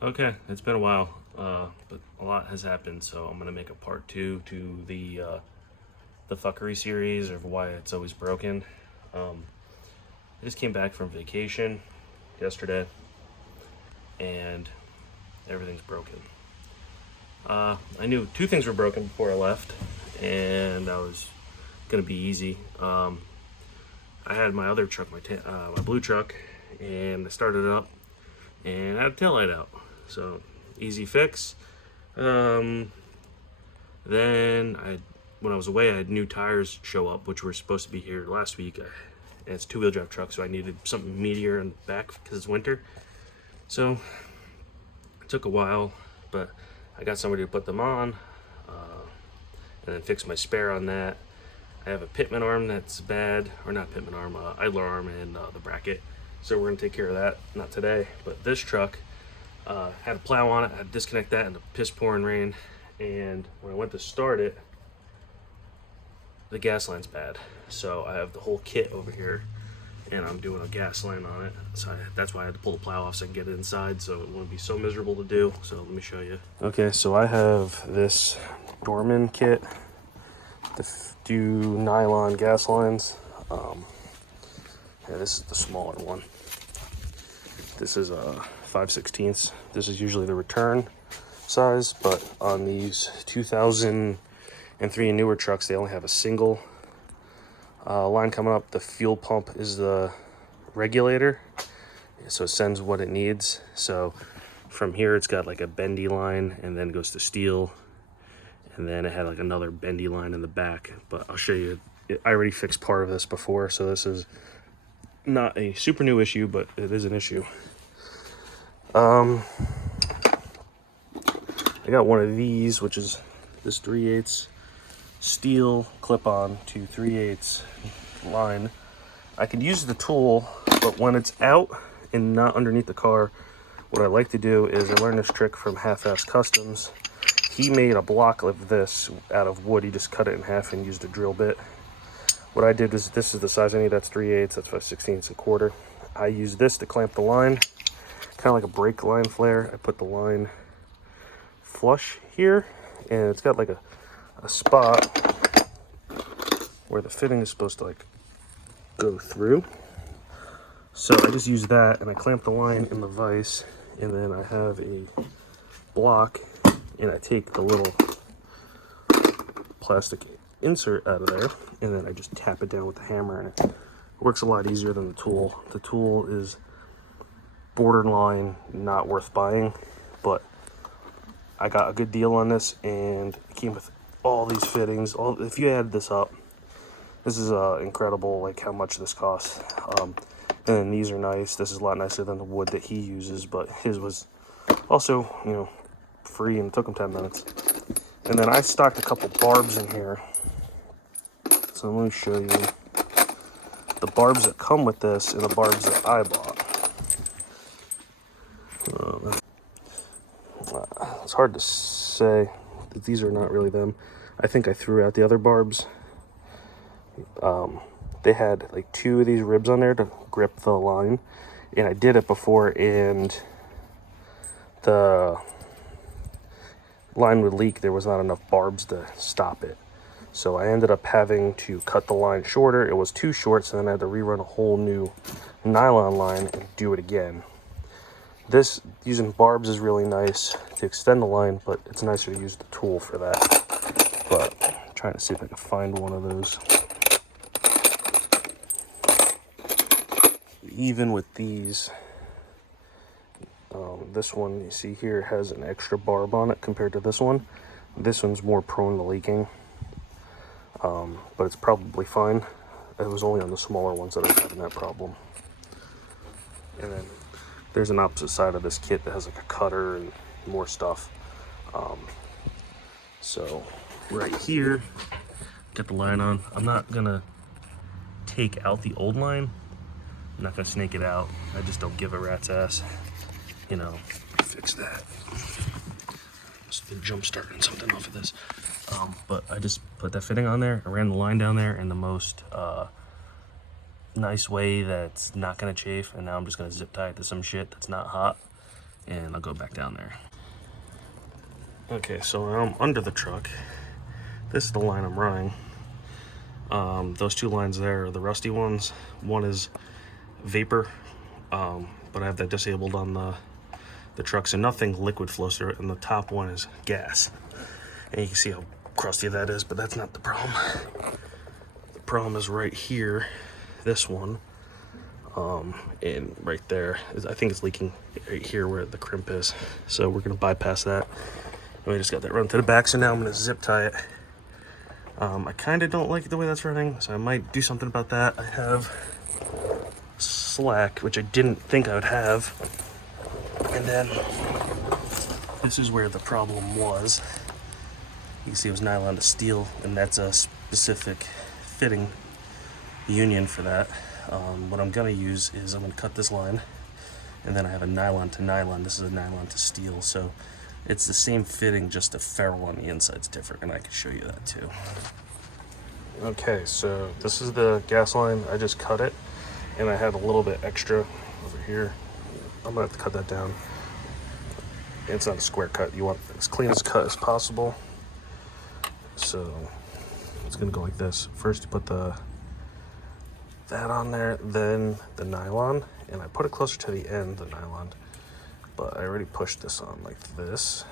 Okay, it's been a while, but a lot has happened, so I'm gonna make a part two to the fuckery series of why it's always broken. Um, I just came back from vacation yesterday, and everything's broken. I knew two things were broken before I left, and that was gonna be easy. I had my other truck, my blue truck, and I started it up, and I had a taillight out, so easy fix. Um, Then when I was away, I had new tires show up, which were supposed to be here last week. And it's a two-wheel drive truck, so I needed something meatier in the back because it's winter. So it took a while, but I got somebody to put them on, and then fix my spare on that. I have a pitman arm that's bad, or not pitman arm, idler arm, and the bracket. So we're gonna take care of that. Not today, but this truck had a plow on it. I had to disconnect that in the piss pouring rain. And when I went to start it, the gas line's bad. So I have the whole kit over here, and I'm doing a gas line on it. So that's why I had to pull the plow off so I can get it inside, so it wouldn't be so miserable to do. So let me show you. Okay, so I have this Dorman kit to do nylon gas lines. Yeah, this is the smaller one. This is a 5/16. This is usually the return size, but on these 2003 and newer trucks, they only have a single line coming up. The fuel pump is the regulator, so it sends what it needs. So from here, it's got like a bendy line, and then it goes to steel, and then it had like another bendy line in the back. But I'll show you. I already fixed part of this before, so this is not a super new issue, but it is an issue. I got one of these, which is this 3/8 steel clip-on to 3/8 line. I could use the tool, but when it's out and not underneath the car, what I like to do is I learned this trick from Half-Ass Customs. He made a block of this out of wood. He just cut it in half and used a drill bit. What I did is, this is the size I need. That's 3/8, that's 5/16 1/4. I use this to clamp the line, kind of like a brake line flare. I put the line flush here, and it's got like a spot where the fitting is supposed to like go through. So I just use that, and I clamp the line in the vise, and then I have a block, and I take the little plastic insert out of there, and then I just tap it down with the hammer, and it works a lot easier than the tool. The tool is borderline not worth buying, but I got a good deal on this, and it came with all these fittings. If you add this up, this is incredible, like how much this costs. And then these are nice. This is a lot nicer than the wood that he uses, but his was also, free, and it took him 10 minutes. And then I stocked a couple barbs in here. So let me show you the barbs that come with this and the barbs that I bought. It's hard to say that these are not really them. I think I threw out the other barbs. They had like 2 of these ribs on there to grip the line, and I did it before, and the line would leak. There was not enough barbs to stop it, so I ended up having to cut the line shorter. It was too short, so then I had to rerun a whole new nylon line and do it again. This, using barbs, is really nice to extend the line, but it's nicer to use the tool for that. But I'm trying to see if I can find one of those. Even with these, this one you see here has an extra barb on it compared to this one. This one's more prone to leaking, but it's probably fine. It was only on the smaller ones that I was having that problem. And then there's an opposite side of this kit that has like a cutter and more stuff. So right here, get the line on. I'm not gonna take out the old line. I'm not gonna snake it out. I just don't give a rat's ass. Fix that. Just been jump starting something off of this. But I just put that fitting on there. I ran the line down there in the most nice way that's not gonna chafe, and now I'm just gonna zip tie it to some shit that's not hot, and I'll go back down there. Okay, so I'm under the truck. This is the line I'm running. Those two lines there are the rusty ones. One is vapor, but I have that disabled on the truck, so nothing liquid flows through it, and the top one is gas. And you can see how crusty that is, but that's not the problem. The problem is right here, this one, and right there. I think it's leaking right here where the crimp is. So we're gonna bypass that. And we just got that run to the back, so now I'm gonna zip tie it. I kind of don't like the way that's running, so I might do something about that. I have slack, which I didn't think I would have. And then this is where the problem was. You can see it was nylon to steel, and that's a specific fitting union for that. What I'm gonna use is I'm gonna cut this line, and then I have a nylon to nylon. This is a nylon to steel, so it's the same fitting, just the ferrule on the inside's different, and I can show you that too. Okay, so this is the gas line. I just cut it, and I had a little bit extra over here. I'm gonna have to cut that down. It's not a square cut. You want as clean as cut as possible. So it's gonna go like this. First you put that on there, then the nylon, and I put it closer to the end, the nylon, but I already pushed this on like this,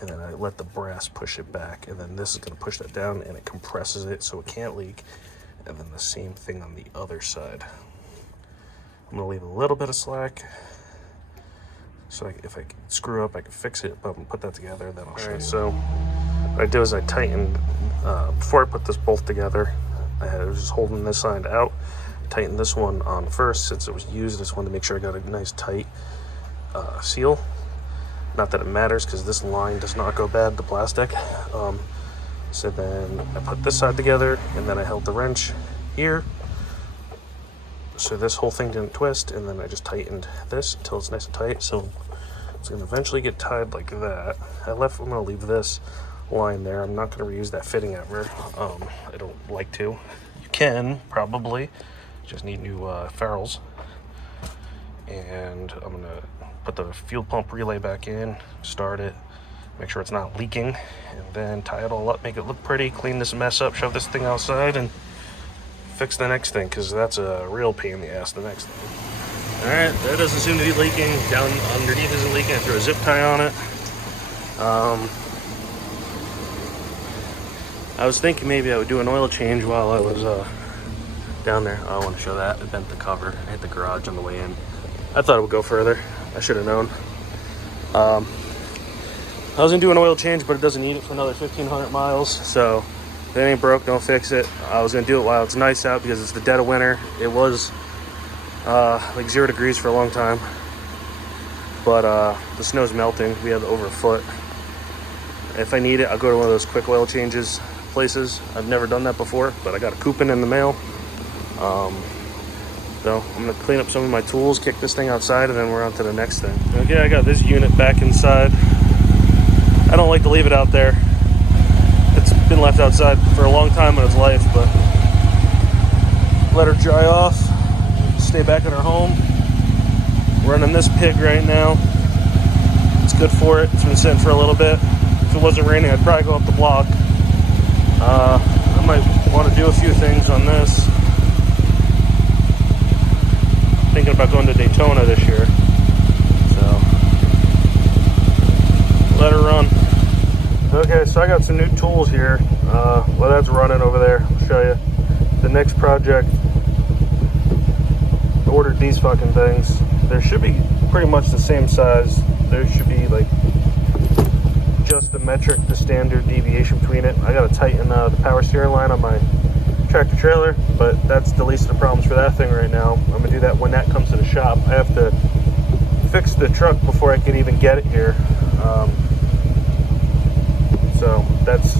and then I let the brass push it back, and then this is gonna push that down, and it compresses it so it can't leak, and then the same thing on the other side. I'm gonna leave a little bit of slack, so if I screw up, I can fix it, but I'm gonna put that together, then I'll show you. So what I do is I tightened, before I put this bolt together, I was just holding this side out, tightened this one on first since it was used. I just wanted to make sure I got a nice tight seal. Not that it matters because this line does not go bad, the plastic. So then I put this side together, and then I held the wrench here so this whole thing didn't twist, and then I just tightened this until it's nice and tight. So it's going to eventually get tied like that. I'm going to leave this line there. I'm not going to reuse that fitting ever. I don't like to. You can probably just need new ferrules, and I'm going to put the fuel pump relay back in, start it, make sure it's not leaking, and then tie it all up, make it look pretty, clean this mess up, shove this thing outside, and fix the next thing, because that's a real pain in the ass, the next thing. Alright, that doesn't seem to be leaking. Down underneath isn't leaking. I threw a zip tie on it. I was thinking maybe I would do an oil change while I was down there. I want to show that. I bent the cover. I hit the garage on the way in. I thought it would go further. I should have known. I was going to do an oil change, but it doesn't need it for another 1,500 miles. So if it ain't broke, don't fix it. I was going to do it while it's nice out because it's the dead of winter. It was like 0 degrees for a long time. But the snow's melting. We have over a foot. If I need it, I'll go to one of those quick oil changes places. I've never done that before, but I got a coupon in the mail. So I'm going to clean up some of my tools, kick this thing outside, and then we're on to the next thing. Okay, I got this unit back inside. I don't like to leave it out there. It's been left outside for a long time in its life, but let her dry off, stay back at our home. Running this pig right now. It's good for it. It's been sitting for a little bit. If it wasn't raining, I'd probably go up the block. I might want to do a few things on this. Thinking about going to Daytona this year. So, let her run. Okay, so I got some new tools here. Well, that's running over there. I'll show you. The next project, I ordered these fucking things. There should be pretty much the same size. There should be like just the metric, the standard deviation between it. I gotta tighten the power steering line on my tractor trailer, but that's the least of the problems for that thing right now. I'm gonna do that when that comes to the shop. I have to fix the truck before I can even get it here. So that's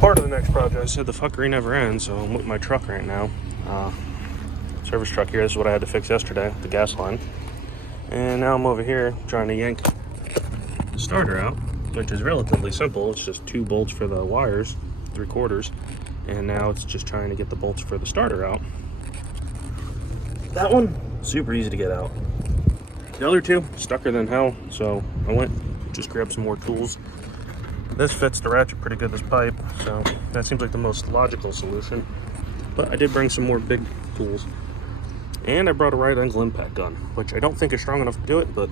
part of the next project. I said the fuckery never ends, so I'm with my truck right now. Service truck here. This is what I had to fix yesterday, the gas line. And now I'm over here trying to yank the starter out, which is relatively simple. It's just 2 bolts for the wires, 3/4. And now it's just trying to get the bolts for the starter out. That one, super easy to get out. The other two, stucker than hell, so I went, just grabbed some more tools. This fits the ratchet pretty good, this pipe, so that seems like the most logical solution. But I did bring some more big tools. And I brought a right angle impact gun, which I don't think is strong enough to do it, but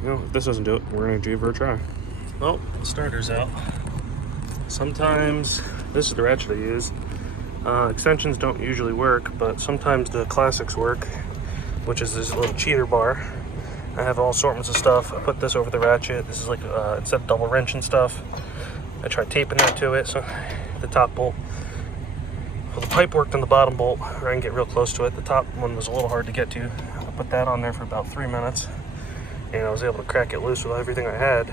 you know, if this doesn't do it, we're gonna give her a try. Well, the starter's out. Sometimes, this is the ratchet I use. Extensions don't usually work, but sometimes the classics work, which is this little cheater bar. I have all assortments of stuff. I put this over the ratchet. This is like, instead of double wrenching stuff, I tried taping that to it, so the top bolt. Well, the pipe worked on the bottom bolt, or I can get real close to it. The top one was a little hard to get to. I put that on there for about 3 minutes, and I was able to crack it loose with everything I had.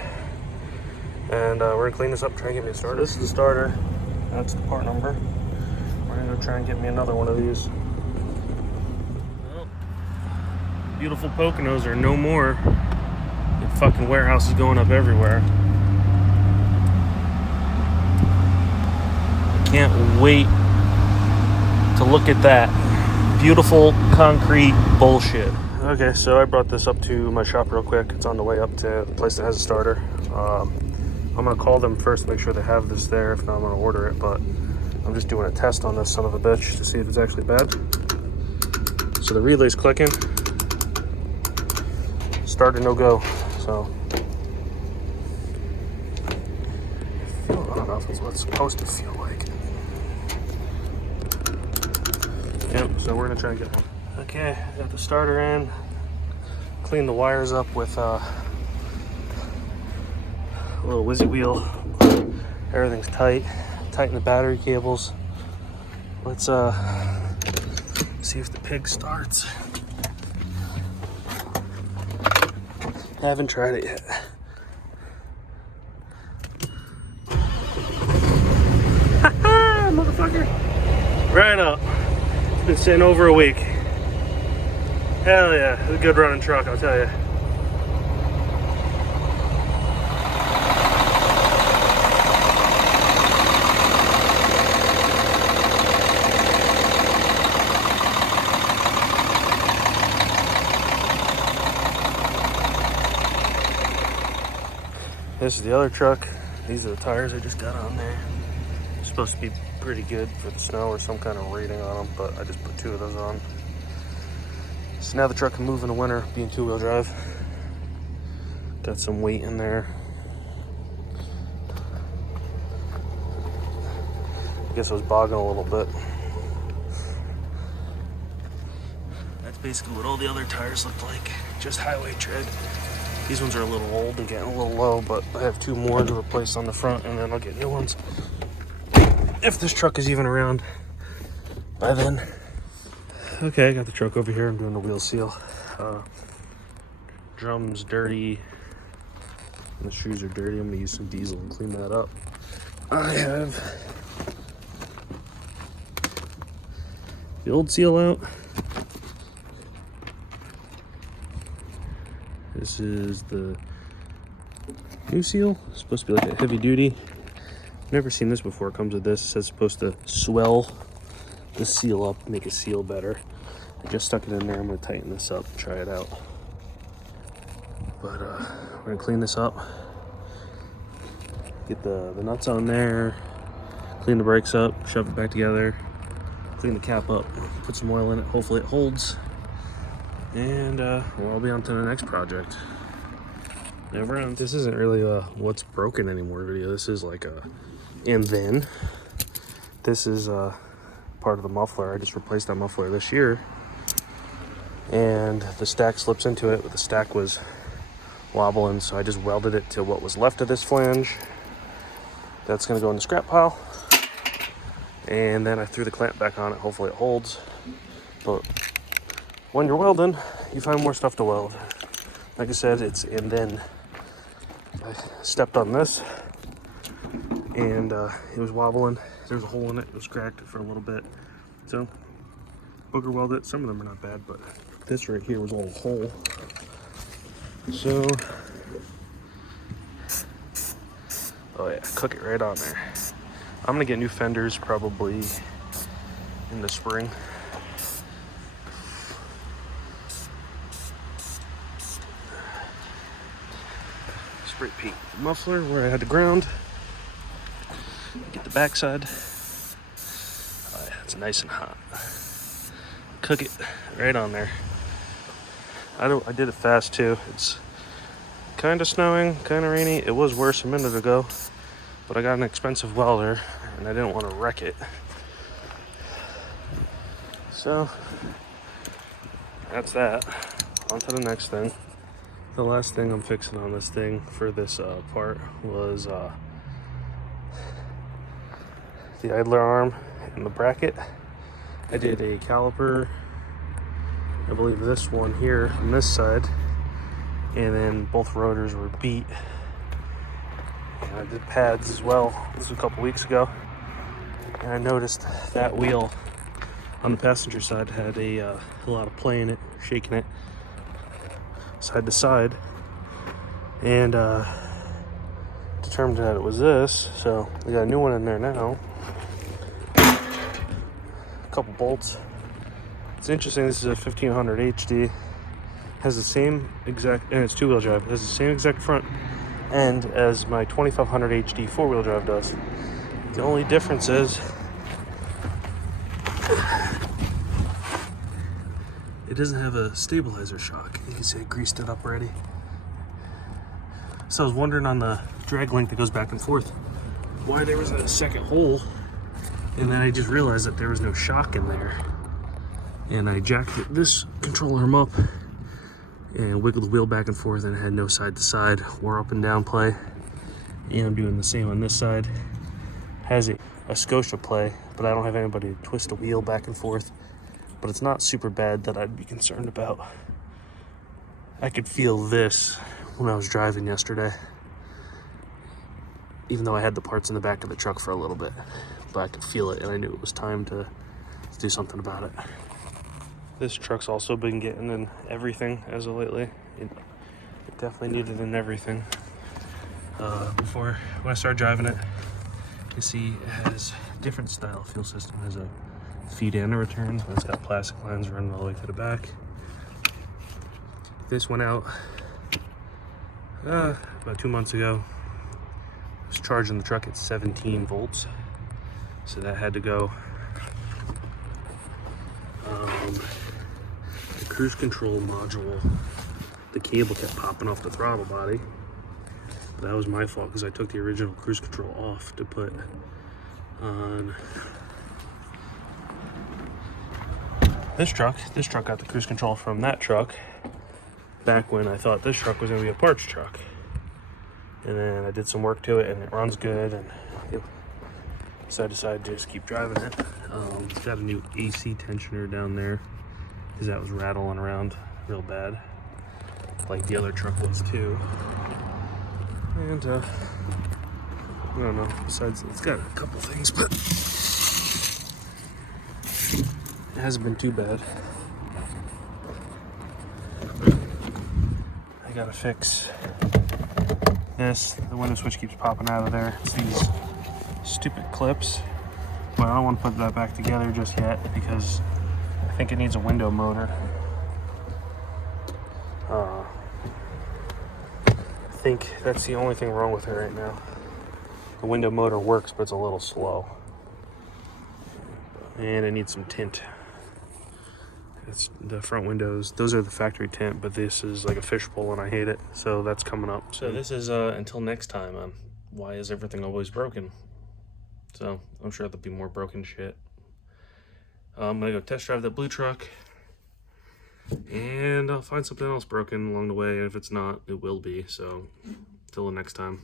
And we're gonna clean this up, try and get me a starter. This is the starter. That's the part number. We're gonna go try and get me another one of these. Well, beautiful Poconos are no more. The fucking warehouse is going up everywhere. I can't wait to look at that beautiful concrete bullshit. Okay, so I brought this up to my shop real quick. It's on the way up to the place that has a starter. I'm gonna call them first, make sure they have this there. If not, I'm gonna order it, but I'm just doing a test on this son of a bitch to see if it's actually bad. So the relay's clicking. Starter no go. So I don't know if it's what it's supposed to feel like. Yep, so we're gonna try and get one. Okay, got the starter in. Clean the wires up with a little whizzy wheel. Everything's tight. Tighten the battery cables. Let's see if the pig starts. Haven't tried it yet. Haha, motherfucker! Right up. It's been sitting over a week. Hell yeah, it's a good running truck, I'll tell you. This is the other truck. These are the tires I just got on there. It's supposed to be pretty good for the snow or some kind of rating on them, but I just put 2 of those on. So now the truck can move in the winter, being 2-wheel drive. Got some weight in there. I guess I was bogging a little bit. That's basically what all the other tires look like, just highway tread. These ones are a little old and getting a little low, but I have 2 more to replace on the front, and then I'll get new ones. If this truck is even around by then. Okay, I got the truck over here. I'm doing the wheel seal. Drum's dirty, and the shoes are dirty. I'm gonna use some diesel and clean that up. I have the old seal out. This is the new seal. It's supposed to be like a heavy duty. Never seen this before. It comes with this. It says it's supposed to swell the seal up, make it seal better. I just stuck it in there. I'm gonna tighten this up, try it out. But we're gonna clean this up. Get the nuts on there. Clean the brakes up, shove it back together. Clean the cap up, put some oil in it. Hopefully it holds. And I'll be on to the next project. Never ends. This isn't really a what's broken anymore video. This is like a and then. This is part of the muffler. I just replaced that muffler this year. And the stack slips into it, but the stack was wobbling, so I just welded it to what was left of this flange. That's gonna go in the scrap pile. And then I threw the clamp back on it. Hopefully it holds. But when you're welding, you find more stuff to weld. Like I said, it's and then. I stepped on this and it was wobbling. There was a hole in it. It was cracked for a little bit. So booger welded it. Some of them are not bad, but this right here was a little hole. So, oh yeah, cook it right on there. I'm gonna get new fenders probably in the spring. spray paint the muffler where I had the ground. Get the backside. Oh yeah, it's nice and hot. Cook it right on there. I did it fast too. It's kind of snowing, kind of rainy. It was worse a minute ago, but I got an expensive welder and I didn't want to wreck it. So that's that. On to the next thing. The last thing I'm fixing on this thing for this part was the idler arm and the bracket. I did a caliper, I believe this one here on this side, and then both rotors were beat. And I did pads as well. This was a couple weeks ago, and I noticed that wheel on the passenger side had a lot of play in it, shaking it side to side, and determined that it was this. So we got a new one in there now. A couple bolts. It's interesting. This is a 1500 HD. Has the same exact, and it's two-wheel drive. It has the same exact front end as my 2500 HD four-wheel drive does. The only difference is it doesn't have a stabilizer shock. You can see I greased it up already. So I was wondering on the drag link that goes back and forth why there was a second hole, and then I just realized that there was no shock in there. And I jacked this control arm up and wiggled the wheel back and forth, and it had no side to side or up and down play. And I'm doing the same on this side. Has a Scotia play, but I don't have anybody to twist the wheel back and forth. But it's not super bad that I'd be concerned about. I could feel this when I was driving yesterday, even though I had the parts in the back of the truck for a little bit, but I could feel it, and I knew it was time to do something about it. This truck's also been getting in everything as of lately. It definitely needed in everything. When I started driving it, you see it has different style fuel system. It has a feed and a return, and it's got plastic lines running all the way to the back. This went out about 2 months ago. I was charging the truck at 17 volts, so that had to go. The cruise control module, the cable kept popping off the throttle body. But that was my fault because I took the original cruise control off to put on this truck. This truck got the cruise control from that truck back when I thought this truck was going to be a parts truck. And then I did some work to it, and it runs good, and so I decided to just keep driving it. It's got a new AC tensioner down there because that was rattling around real bad, like the other truck was too. And I don't know, besides it's got a couple things, but it hasn't been too bad. I gotta fix this. The window switch keeps popping out of there. It's these stupid clips, but I don't want to put that back together just yet because I think it needs a window motor. I think that's the only thing wrong with it right now. The window motor works, but it's a little slow. And it needs some tint. It's the front windows, those are the factory tint, but this is like a fishbowl and I hate it. So that's coming up. So this is until next time on why is everything always broken? So I'm sure there'll be more broken shit. I'm gonna go test drive that blue truck, and I'll find something else broken along the way. And if it's not, it will be. So till the next time.